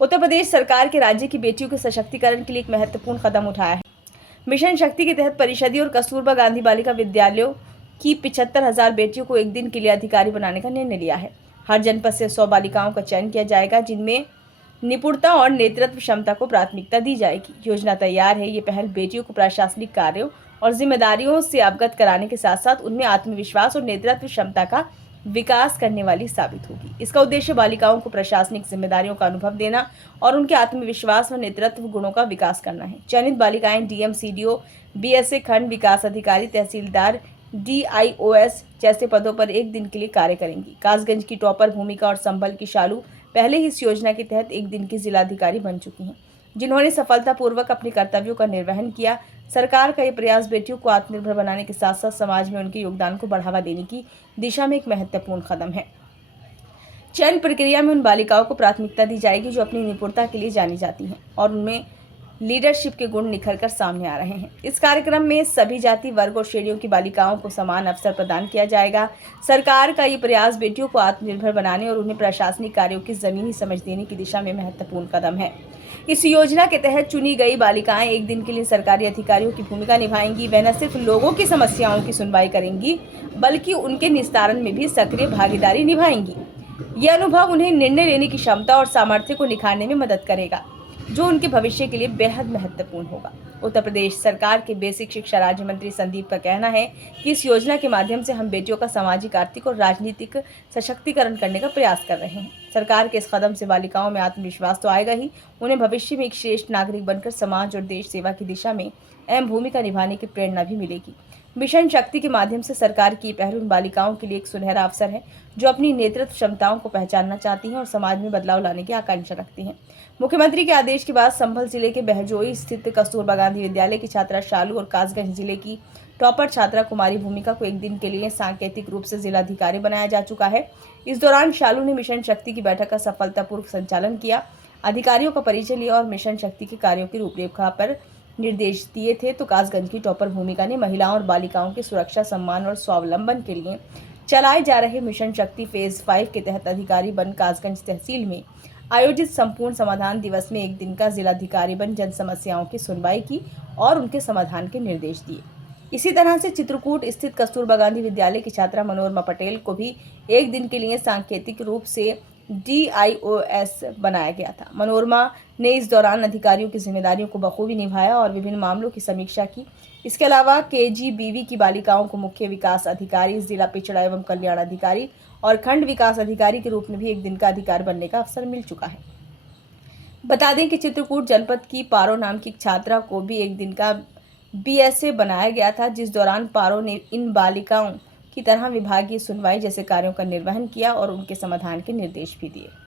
उत्तर प्रदेश सरकार के राज्य की बेटियों के सशक्तिकरण के लिए एक महत्वपूर्ण कदम उठाया है। मिशन शक्ति के तहत परिषदीय और कस्तूरबा गांधी बालिका विद्यालयों की 75,000 बेटियों को एक दिन के लिए अधिकारी बनाने का निर्णय लिया है। हर जनपद से 100 बालिकाओं का चयन किया जाएगा, जिनमें निपुणता और नेतृत्व क्षमता को प्राथमिकता दी जाएगी। योजना तैयार है। ये पहल बेटियों को प्रशासनिक कार्यों और जिम्मेदारियों से अवगत कराने के साथ साथ उनमें आत्मविश्वास और नेतृत्व क्षमता का विकास करने वाली साबित होगी। इसका उद्देश्य बालिकाओं को प्रशासनिक जिम्मेदारियों का अनुभव देना और उनके आत्मविश्वास व नेतृत्व गुणों का विकास करना है। चयनित बालिकाएं डीएम, सीडीओ, बीएसए, खंड विकास अधिकारी, तहसीलदार, डीआईओएस जैसे पदों पर एक दिन के लिए कार्य करेंगी। कासगंज की टॉपर भूमिका और संभल की शालू पहले ही इस योजना के तहत एक दिन की जिलाधिकारी बन चुकी हैं, जिन्होंने सफलतापूर्वक अपने कर्तव्यों का निर्वहन किया। सरकार का ये प्रयास बेटियों को आत्मनिर्भर बनाने के साथ साथ समाज में उनके योगदान को बढ़ावा देने की दिशा में एक महत्वपूर्ण कदम है। चयन प्रक्रिया में उन बालिकाओं को प्राथमिकता दी जाएगी जो अपनी निपुणता के लिए जानी जाती हैं और उनमें लीडरशिप के गुण निखर कर सामने आ रहे हैं। इस कार्यक्रम में सभी जाति, वर्ग और श्रेणियों की बालिकाओं को समान अवसर प्रदान किया जाएगा। सरकार का ये प्रयास बेटियों को आत्मनिर्भर बनाने और उन्हें प्रशासनिक कार्यों की जमीनी समझ देने की दिशा में महत्वपूर्ण कदम है। इस योजना के तहत चुनी गई बालिकाएं एक दिन के लिए सरकारी अधिकारियों की भूमिका निभाएंगी। वह न सिर्फ लोगों की समस्याओं की सुनवाई करेंगी, बल्कि उनके निस्तारण में भी सक्रिय भागीदारी निभाएंगी। यह अनुभव उन्हें निर्णय लेने की क्षमता और सामर्थ्य को निखारने में मदद करेगा, जो उनके भविष्य के लिए बेहद महत्वपूर्ण होगा। उत्तर प्रदेश सरकार के बेसिक शिक्षा राज्य मंत्री संदीप का कहना है कि इस योजना के माध्यम से हम बेटियों का सामाजिक, आर्थिक और राजनीतिक सशक्तिकरण करने का प्रयास कर रहे हैं। सरकार के इस कदम से बालिकाओं में आत्मविश्वास तो आएगा ही, उन्हें भविष्य में एक श्रेष्ठ नागरिक बनकर समाज और देश सेवा की दिशा में अहम भूमिका निभाने की प्रेरणा भी मिलेगी। मिशन शक्ति के माध्यम से सरकार की पहल उन बालिकाओं के लिए एक सुनहरा अवसर है जो अपनी नेतृत्व क्षमताओं को पहचानना चाहती हैं और समाज में बदलाव लाने की आकांक्षा रखती हैं। मुख्यमंत्री के आदेश के बाद संभल जिले के बहजोई स्थित कस्तूरबा गांधी विद्यालय की छात्रा शालू और कासगंज जिले की टॉपर छात्रा कुमारी भूमिका को एक दिन के लिए सांकेतिक रूप से जिलाधिकारी बनाया जा चुका है। इस दौरान शालू ने मिशन शक्ति की बैठक का सफलतापूर्वक संचालन किया, अधिकारियों का परिचय लिया और मिशन शक्ति के कार्यों की रूपरेखा पर निर्देश दिए थे। तो कासगंज की टॉपर भूमिका ने महिलाओं और बालिकाओं की सुरक्षा, सम्मान और स्वावलंबन के लिए चलाए जा रहे मिशन शक्ति फेज 5 के तहत अधिकारी बन कासगंज तहसील में आयोजित संपूर्ण समाधान दिवस में एक दिन का जिलाधिकारी बन जन समस्याओं की सुनवाई की और उनके समाधान के निर्देश दिए। इसी तरह से चित्रकूट स्थित कस्तूरबा गांधी विद्यालय की छात्रा मनोरमा पटेल को भी एक दिन के लिए सांकेतिक रूप से डीआईओएस बनाया गया था। मनोरमा ने इस दौरान अधिकारियों की जिम्मेदारियों को बखूबी निभाया और विभिन्न मामलों की समीक्षा की। इसके अलावा केजीबीवी की बालिकाओं को मुख्य विकास अधिकारी, जिला पिछड़ा एवं कल्याण अधिकारी और खंड विकास अधिकारी के रूप में भी एक दिन का अधिकार बनने का अवसर मिल चुका है। बता दें कि चित्रकूट जनपद की पारो नाम की छात्रा को भी एक दिन का बीएसए बनाया गया था, जिस दौरान पारो ने इन बालिकाओं की तरह विभागीय सुनवाई जैसे कार्यों का निर्वहन किया और उनके समाधान के निर्देश भी दिए।